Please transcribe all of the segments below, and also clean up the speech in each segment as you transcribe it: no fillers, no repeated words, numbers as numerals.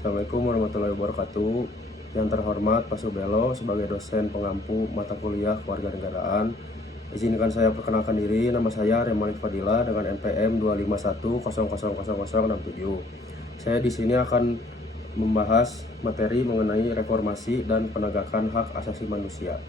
Assalamualaikum warahmatullahi wabarakatuh. Yang terhormat Pak Subelo sebagai dosen pengampu mata kuliah kewarganegaraan. Izinkan saya perkenalkan diri, nama saya Remani Fadila dengan NPM 251000067. Saya di sini akan membahas materi mengenai reformasi dan penegakan hak asasi manusia.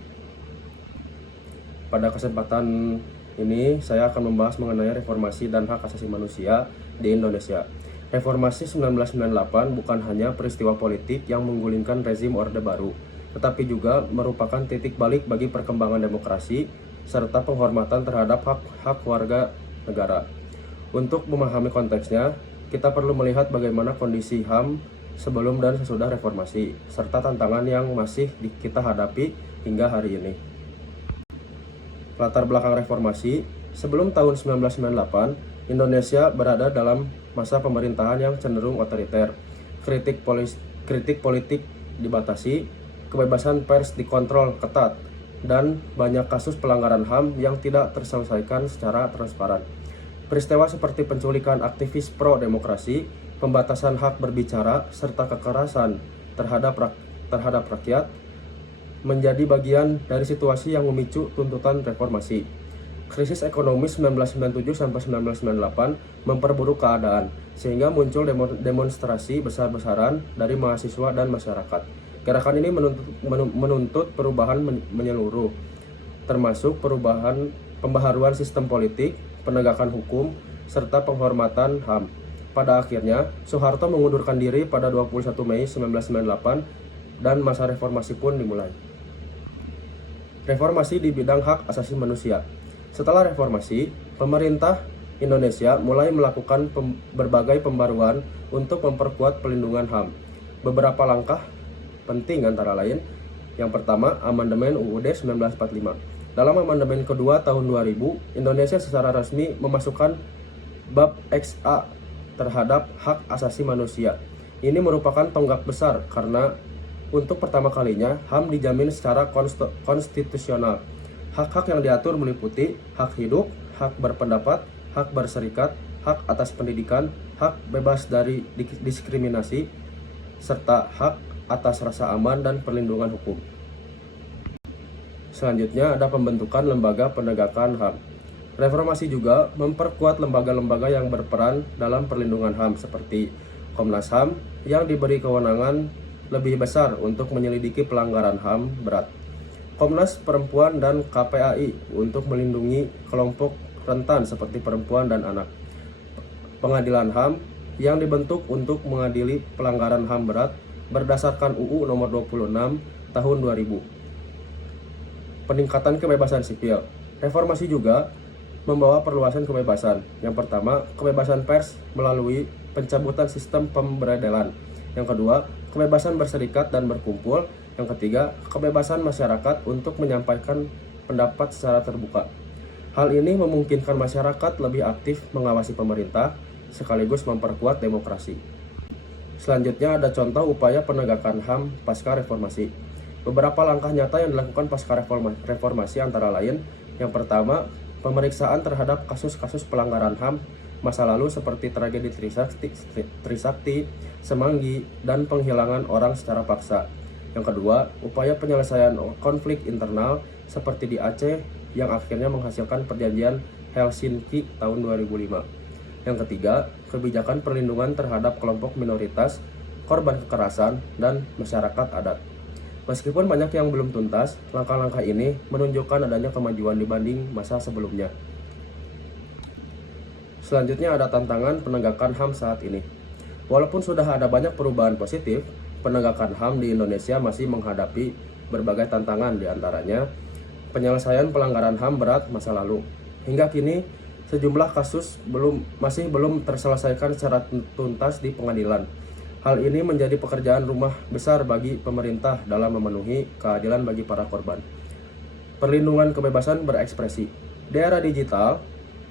Pada kesempatan ini saya akan membahas mengenai reformasi dan hak asasi manusia di Indonesia. Reformasi 1998 bukan hanya peristiwa politik yang menggulingkan rezim Orde Baru, tetapi juga merupakan titik balik bagi perkembangan demokrasi serta penghormatan terhadap hak-hak warga negara. Untuk memahami konteksnya, kita perlu melihat bagaimana kondisi HAM sebelum dan sesudah reformasi, serta tantangan yang masih kita hadapi hingga hari ini. Latar belakang reformasi, sebelum tahun 1998, Indonesia berada dalam masa pemerintahan yang cenderung otoriter, kritik politik dibatasi, kebebasan pers dikontrol ketat, dan banyak kasus pelanggaran HAM yang tidak terselesaikan secara transparan. Peristiwa seperti penculikan aktivis pro-demokrasi, pembatasan hak berbicara, serta kekerasan terhadap rakyat menjadi bagian dari situasi yang memicu tuntutan reformasi. Krisis ekonomi 1997-1998 memperburuk keadaan, sehingga muncul demonstrasi besar-besaran dari mahasiswa dan masyarakat. Gerakan ini menuntut perubahan menyeluruh, termasuk pembaharuan sistem politik, penegakan hukum, serta penghormatan HAM. Pada akhirnya, Soeharto mengundurkan diri pada 21 Mei 1998 dan masa reformasi pun dimulai. Reformasi di bidang hak asasi manusia. Setelah reformasi, pemerintah Indonesia mulai melakukan berbagai pembaruan untuk memperkuat pelindungan HAM. Beberapa langkah penting antara lain, yang pertama, amandemen UUD 1945. Dalam amandemen kedua tahun 2000, Indonesia secara resmi memasukkan bab XA terhadap hak asasi manusia. Ini merupakan tonggak besar karena untuk pertama kalinya HAM dijamin secara konstitusional. Hak-hak yang diatur meliputi hak hidup, hak berpendapat, hak berserikat, hak atas pendidikan, hak bebas dari diskriminasi, serta hak atas rasa aman dan perlindungan hukum. Selanjutnya ada pembentukan lembaga penegakan HAM. Reformasi juga memperkuat lembaga-lembaga yang berperan dalam perlindungan HAM seperti Komnas HAM yang diberi kewenangan lebih besar untuk menyelidiki pelanggaran HAM berat. Komnas Perempuan dan KPAI untuk melindungi kelompok rentan seperti perempuan dan anak. Pengadilan HAM yang dibentuk untuk mengadili pelanggaran HAM berat berdasarkan UU nomor 26 tahun 2000. Peningkatan kebebasan sipil. Reformasi juga membawa perluasan kebebasan. Yang pertama, kebebasan pers melalui pencabutan sistem pemberedelan. Yang kedua, kebebasan berserikat dan berkumpul. Yang ketiga, kebebasan masyarakat untuk menyampaikan pendapat secara terbuka. Hal ini memungkinkan masyarakat lebih aktif mengawasi pemerintah, sekaligus memperkuat demokrasi. Selanjutnya ada contoh upaya penegakan HAM pasca reformasi. Beberapa langkah nyata yang dilakukan pasca reformasi antara lain, yang pertama, pemeriksaan terhadap kasus-kasus pelanggaran HAM masa lalu seperti tragedi Trisakti, Semanggi, dan penghilangan orang secara paksa. Yang kedua, upaya penyelesaian konflik internal seperti di Aceh yang akhirnya menghasilkan perjanjian Helsinki tahun 2005. Yang ketiga, kebijakan perlindungan terhadap kelompok minoritas, korban kekerasan, dan masyarakat adat. Meskipun banyak yang belum tuntas, langkah-langkah ini menunjukkan adanya kemajuan dibanding masa sebelumnya. Selanjutnya ada tantangan penegakan HAM saat ini. Walaupun sudah ada banyak perubahan positif, penegakan HAM di Indonesia masih menghadapi berbagai tantangan, diantaranya penyelesaian pelanggaran HAM berat masa lalu. Hingga kini, sejumlah kasus masih belum terselesaikan secara tuntas di pengadilan. Hal ini menjadi pekerjaan rumah besar bagi pemerintah dalam memenuhi keadilan bagi para korban. Perlindungan kebebasan berekspresi. Di era digital,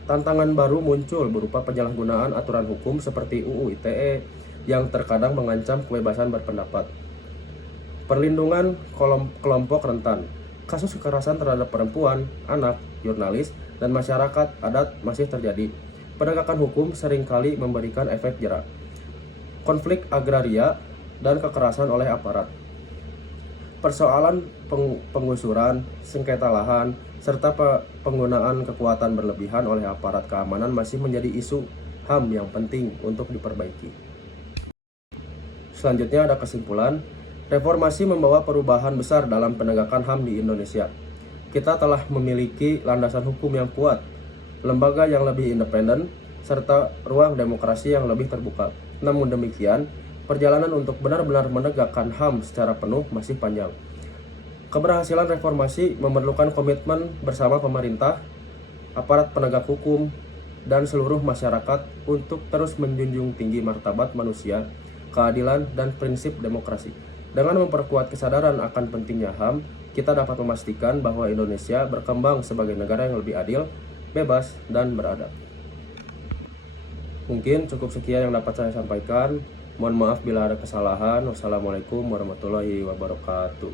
tantangan baru muncul berupa penyalahgunaan aturan hukum seperti UU ITE yang terkadang mengancam kebebasan berpendapat. Perlindungan kelompok rentan. Kasus kekerasan terhadap perempuan, anak, jurnalis, dan masyarakat adat masih terjadi. Penegakan hukum seringkali memberikan efek jera. Konflik agraria dan kekerasan oleh aparat. Persoalan penggusuran, sengketa lahan, serta penggunaan kekuatan berlebihan oleh aparat keamanan masih menjadi isu HAM yang penting untuk diperbaiki. Selanjutnya ada kesimpulan, reformasi membawa perubahan besar dalam penegakan HAM di Indonesia. Kita telah memiliki landasan hukum yang kuat, lembaga yang lebih independen, serta ruang demokrasi yang lebih terbuka. Namun demikian, perjalanan untuk benar-benar menegakkan HAM secara penuh masih panjang. Keberhasilan reformasi memerlukan komitmen bersama pemerintah, aparat penegak hukum, dan seluruh masyarakat untuk terus menjunjung tinggi martabat manusia, keadilan, dan prinsip demokrasi. Dengan memperkuat kesadaran akan pentingnya HAM, kita dapat memastikan bahwa Indonesia berkembang sebagai negara yang lebih adil, bebas, dan beradab. Mungkin cukup sekian yang dapat saya sampaikan. Mohon maaf bila ada kesalahan. Wassalamualaikum warahmatullahi wabarakatuh.